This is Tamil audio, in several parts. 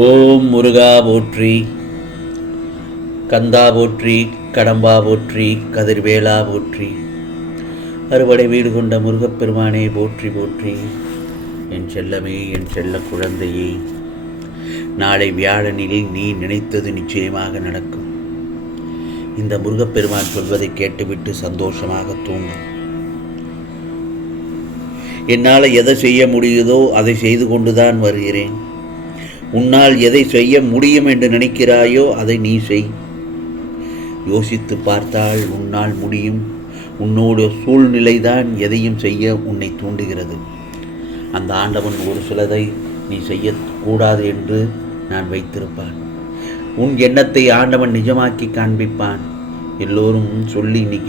ஓம் முருகா போற்றி, கந்தா போற்றி, கடம்பா போற்றி, கதிர்வேலா போற்றி, அறுவடை வீடு கொண்ட முருகப்பெருமானே போற்றி போற்றி. என் செல்லமே, என் செல்ல குழந்தையே, நாளை வியாழனில் நீ நினைத்தது நிச்சயமாக நடக்கும். இந்த முருகப்பெருமான் சொல்வதை கேட்டுவிட்டு சந்தோஷமாக தூங்கும். என்னால் எதை செய்ய முடியுதோ அதை செய்து கொண்டுதான் வருகிறேன். உன்னால் எதை செய்ய முடியும் என்று நினைக்கிறாயோ அதை நீ செய். யோசித்து பார்த்தால் உன்னால் முடியும். உன்னோட சூழ்நிலைதான் எதையும் செய்ய உன்னை தூண்டுகிறது. அந்த ஆண்டவன் ஒரு சிலதை நீ செய்யக்கூடாது என்று நான் வைத்திருப்பான். உன் எண்ணத்தை ஆண்டவன் நிஜமாக்கி காண்பிப்பான். எல்லோரும் சொல்லி நீ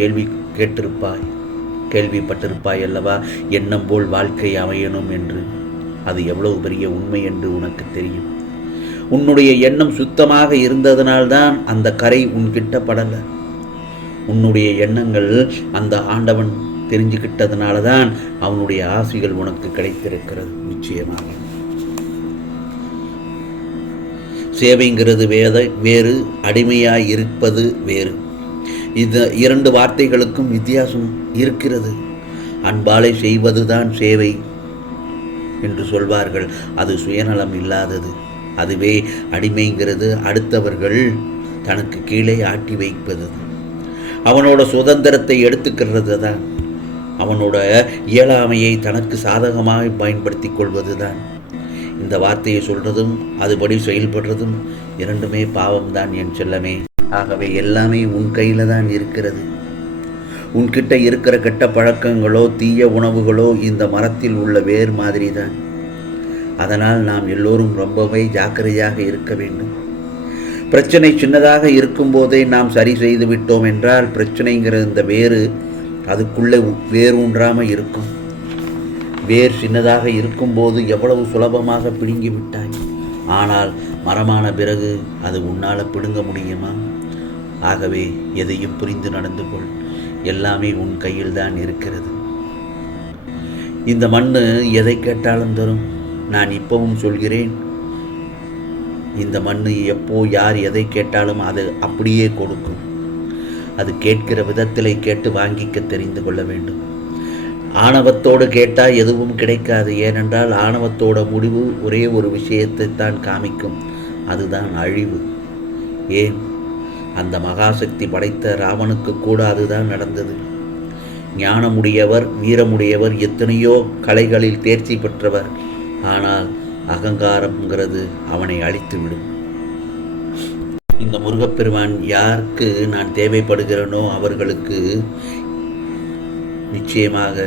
கேள்விப்பட்டிருப்பாய் அல்லவா, எண்ணம் போல் வாழ்க்கை அமையணும் என்று. அது எவ்வளவு பெரிய உண்மை என்று உனக்கு தெரியும். உன்னுடைய எண்ணம் சுத்தமாக இருந்ததனால்தான் அந்த கரை உன்கிட்ட படல. உன்னுடைய எண்ணங்கள் அந்த ஆண்டவன் தெரிஞ்சுக்கிட்டதுனால தான் அவனுடைய ஆசிகள் உனக்கு கிடைத்திருக்கிறது. நிச்சயமாக சேவைங்கிறது வேறு, அடிமையாய் இருப்பது வேறு. இந்த இரண்டு வார்த்தைகளுக்கும் வித்தியாசம் இருக்கிறது. அன்பாலை செய்வதுதான் சேவை என்று சொல்வார்கள். அது சுயநலம் இல்லாதது. அதுவே அடிமைங்கிறது அடுத்தவர்கள் தனக்கு கீழே ஆட்டி வைப்பது. அவனோட சுதந்திரத்தை எடுத்துக்கிறது தான். அவனோட இயலாமையை தனக்கு சாதகமாக பயன்படுத்தி கொள்வது தான். இந்த வார்த்தையை சொல்றதும் அதுபடி செயல்படுறதும் இரண்டுமே பாவம்தான் என் செல்லமே. ஆகவே எல்லாமே உன் கையில தான் இருக்கிறது. உன்கிட்ட இருக்கிற கெட்ட பழக்கங்களோ தீய உணவுகளோ இந்த மரத்தில் உள்ள வேர் மாதிரி தான். அதனால் நாம் எல்லோரும் ரொம்பவே ஜாக்கிரதையாக இருக்க வேண்டும். பிரச்சனை சின்னதாக இருக்கும்போதே நாம் சரி செய்து விட்டோம் என்றால் பிரச்சனைங்கிற இந்த வேறு அதுக்குள்ளே வேரூன்றாமல் இருக்கும். வேர் சின்னதாக இருக்கும்போது எவ்வளவு சுலபமாக பிடுங்கி விட்டாய். ஆனால் மரமான பிறகு அது உன்னால் பிடுங்க முடியுமா? ஆகவே எதையும் புரிந்து நடந்து கொள். எல்லாமே உன் கையில் தான் இருக்கிறது. இந்த மண்ணு எதை கேட்டாலும் தரும். நான் இப்பவும் சொல்கிறேன், இந்த மண்ணு எப்போ யார் எதை கேட்டாலும் அது அப்படியே கொடுக்கும். அது கேட்கிற விதத்திலே கேட்டு வாங்கிக்க தெரிந்து கொள்ள வேண்டும். ஆணவத்தோடு கேட்டால் எதுவும் கிடைக்காது. ஏனென்றால் ஆணவத்தோட முடிவு ஒரே ஒரு விஷயத்தை தான் காமிக்கும், அதுதான் அழிவு. ஏன், அந்த மகாசக்தி படைத்த ராவனுக்கு கூட அதுதான் நடந்தது. ஞானமுடையவர், வீரமுடையவர், எத்தனையோ கலைகளில் தேர்ச்சி பெற்றவர். ஆனால் அகங்காரம்ங்கிறது அவனை அழித்துவிடும். இந்த முருகப்பெருமான் யாருக்கு நான் தேவைப்படுகிறேனோ அவர்களுக்கு நிச்சயமாக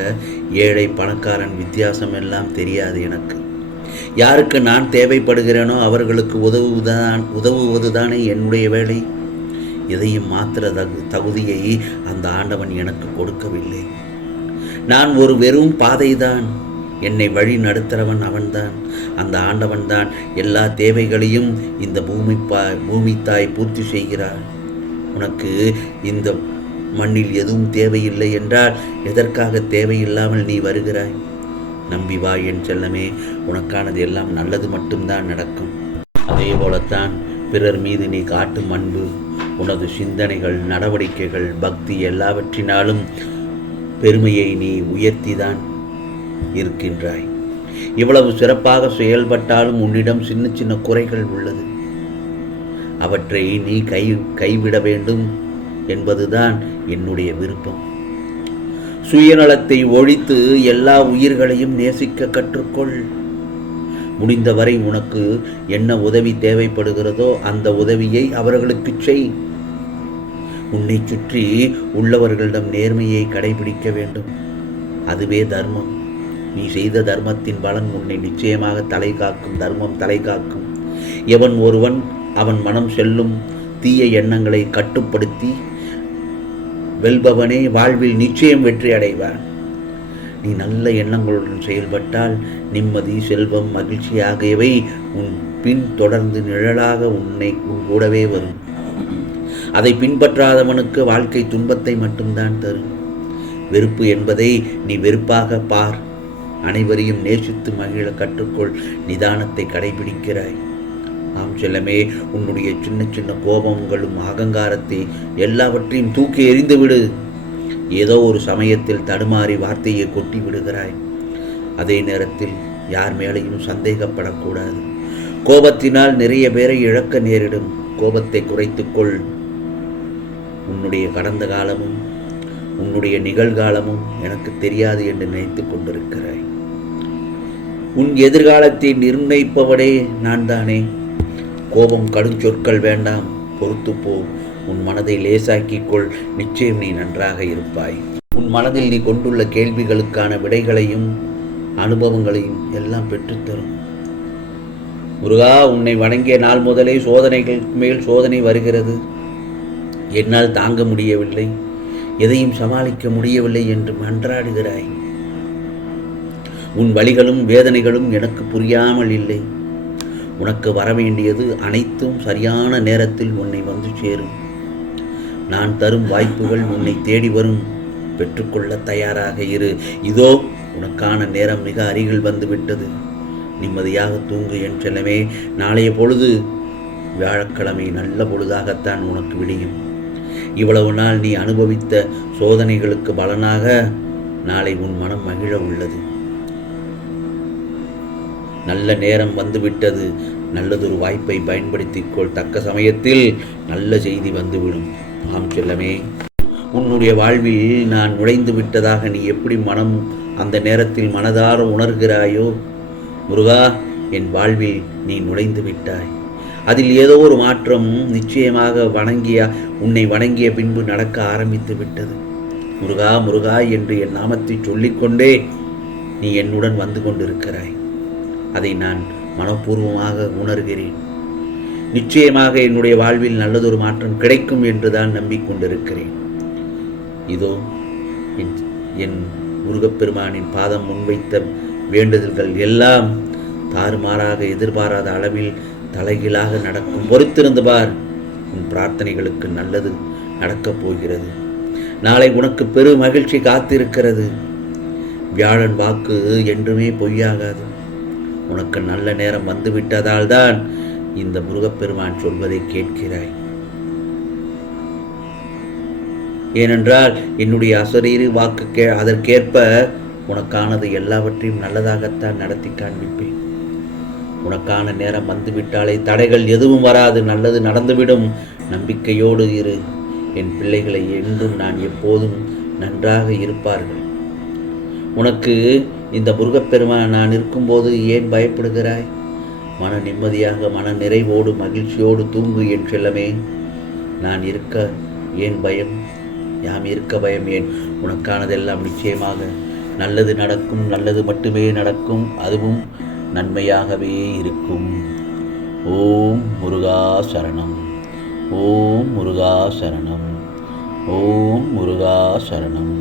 ஏழை பணக்காரன் வித்தியாசம் எல்லாம் தெரியாது எனக்கு. யாருக்கு நான் தேவைப்படுகிறேனோ அவர்களுக்கு உதவுவதுதானே என்னுடைய வேலை. எதையும் மாத்திர தகுதியை அந்த ஆண்டவன் எனக்கு கொடுக்கவில்லை. நான் ஒரு வெறும் பாதைதான். என்னை வழி நடத்துகிறவன் அவன்தான். அந்த ஆண்டவன் தான் எல்லா தேவைகளையும் இந்த பூமி தாய் பூர்த்தி செய்கிறார். உனக்கு இந்த மண்ணில் எதுவும் தேவையில்லை என்றால் எதற்காக தேவையில்லாமல் நீ வருகிறாய்? நம்பி வா என் செல்லமே, உனக்கானது எல்லாம் நல்லது மட்டும்தான் நடக்கும். அதே போலத்தான் பிறர் மீது நீ காட்டும் அன்பு, உனது சிந்தனைகள், நடவடிக்கைகள், பக்தி எல்லாவற்றினாலும் பெருமையை நீ உயர்த்திதான் இருக்கின்றாய். இவ்வளவு சிறப்பாக செயல்பட்டாலும் உன்னிடம் சின்ன சின்ன குறைகள் உள்ளது. அவற்றை நீ கைவிட வேண்டும் என்பதுதான் என்னுடைய விருப்பம். சுயநலத்தை ஒழித்து எல்லா உயிர்களையும் நேசிக்க கற்றுக்கொள். முடிந்தவரை உனக்கு என்ன உதவி தேவைப்படுகிறதோ அந்த உதவியை அவர்களுக்கு செய். உன்னை சுற்றி உள்ளவர்களிடம் நேர்மையை கடைபிடிக்க வேண்டும். அதுவே தர்மம். நீ செய்த தர்மத்தின் பலன் உன்னை நிச்சயமாக தலை காக்கும். தர்மம் தலை காக்கும். எவன் ஒருவன் அவன் மனம் செல்லும் தீய எண்ணங்களை கட்டுப்படுத்தி வெல்பவனே வாழ்வில் நிச்சயம் வெற்றி அடைவான். நீ நல்ல எண்ணங்களுடன் செயல்பட்டால் நிம்மதி, செல்வம், மகிழ்ச்சி ஆகியவை உன் பின் தொடர்ந்து நிழலாக உன் கூடவே வரும். அதை பின்பற்றாதவனுக்கு வாழ்க்கை துன்பத்தை மட்டும்தான் தரும். வெறுப்பு என்பதை நீ வெறுப்பாக பார். அனைவரையும் நேசித்து மகிழ கற்றுக்கொள். நிதானத்தை கடைபிடிக்கிறாய். ஆம் செல்லமே, உன்னுடைய சின்ன சின்ன கோபங்களும் அகங்காரத்தை எல்லாவற்றையும் தூக்கி எறிந்துவிடு. ஏதோ ஒரு சமயத்தில் தடுமாறி வார்த்தையை கொட்டி விடுகிறாய். அதே நேரத்தில் யார் மேலேயும் சந்தேகப்படக்கூடாது. கோபத்தினால் நிறைய பேரை இழக்க நேரிடும். கோபத்தை குறைத்துக்கொள். உன்னுடைய கடந்த காலமும் உன்னுடைய நிகழ்காலமும் எனக்கு தெரியாது என்று நினைத்து கொண்டிருக்கிறாய். உன் எதிர்காலத்தை நிர்ணயிப்பவனே நான் தானே. கோபம் கடுஞ்சொற்கள் வேண்டாம், பொறுத்துப்போ. உன் மனதை லேசாக்கிக்கொள். நிச்சயம் நீ நன்றாக இருப்பாய். உன் மனதில் நீ கொண்டுள்ள கேள்விகளுக்கான விடைகளையும் அனுபவங்களையும் எல்லாம் பெற்றுத்தரும். முருகா, உன்னை வணங்கிய நாள் முதலே சோதனைகள் மேல் சோதனை வருகிறது. என்னால் தாங்க முடியவில்லை, எதையும் சமாளிக்க முடியவில்லை என்று மன்றாடுகிறாய். உன் வலிகளும் வேதனைகளும் எனக்கு புரியாமல் இல்லை. உனக்கு வரவேண்டியது அனைத்தும் சரியான நேரத்தில் உன்னை வந்து சேரும். நான் தரும் வாய்ப்புகள் உன்னை தேடி வரும். பெற்றுக்கொள்ள தயாராக இரு. இதோ உனக்கான நேரம் மிக அருகில் வந்துவிட்டது. நிம்மதியாக தூங்கு என் செல்லமே. நாளைய பொழுது வியாழக்கிழமை நல்ல பொழுதாகத்தான் உனக்கு விடியும். இவ்வளவு நாள் நீ அனுபவித்த சோதனைகளுக்கு பலனாக நாளை உன் மனம் மகிழ உள்ளது. நல்ல நேரம் வந்துவிட்டது. நல்லதொரு வாய்ப்பை பயன்படுத்திக்கொள். தக்க சமயத்தில் நல்ல செய்தி வந்துவிடும். ஆம் செல்லமே, உன்னுடைய வாழ்வில் நான் நுழைந்து விட்டதாக நீ எப்படி அந்த நேரத்தில் மனதார உணர்கிறாயோ, முருகா, என் வாழ்வில் நீ நுழைந்து விட்டாய். அதில் ஏதோ ஒரு மாற்றம் நிச்சயமாக உன்னை வணங்கிய பின்பு நடக்க ஆரம்பித்து விட்டது. முருகா முருகா என்று என் நாமத்தை சொல்லிக்கொண்டே நீ என்னுடன் வந்து கொண்டிருக்கிறாய். அதை நான் மனப்பூர்வமாக உணர்கிறேன். நிச்சயமாக என்னுடைய வாழ்வில் நல்லதொரு மாற்றம் கிடைக்கும் என்றுதான் நம்பிக்கொண்டிருக்கிறேன். இதோ என் முருகப்பெருமானின் பாதம் முன்வைத்த வேண்டுதல்கள் எல்லாம் தாறுமாறாக எதிர்பாராத அளவில் தலைகீழாக நடக்கும். பொறுத்திருந்து பார். உன் பிரார்த்தனைகளுக்கு நல்லது நடக்கப் போகிறது. நாளை உனக்கு பெரு மகிழ்ச்சி காத்திருக்கிறது. வியாழன் வாக்கு என்றுமே பொய்யாகாது. உனக்கு நல்ல நேரம் வந்துவிட்டதால் தான் இந்த முருகப்பெருமான் சொல்வதை கேட்கிறாய். ஏனென்றால் என்னுடைய அசரீரி வாக்கு அதற்கேற்ப உனக்கானது எல்லாவற்றையும் நல்லதாகத்தான் நடத்தி காண்பிப்பேன். உனக்கான நேரம் வந்துவிட்டாலே தடைகள் எதுவும் வராது. நல்லது நடந்துவிடும். நம்பிக்கையோடு இரு. என் பிள்ளைகளை என்றும் நான் எப்போதும் நன்றாக இருப்பார்கள். உனக்கு இந்த முருகப்பெருமான் நான் இருக்கும்போது ஏன் பயப்படுகிறாய்? மன நிம்மதியாக மன நிறைவோடு மகிழ்ச்சியோடு தூங்கு என் செல்லமே. நான் இருக்க ஏன் பயம்? யாம் இருக்க பயம் ஏன்? உனக்கானதெல்லாம் நிச்சயமாக நல்லது நடக்கும். நல்லது மட்டுமே நடக்கும். அதுவும் நன்மையாகவே இருக்கும். ஓம் முருகா சரணம். ஓம் முருகா சரணம். ஓம் முருகா சரணம்.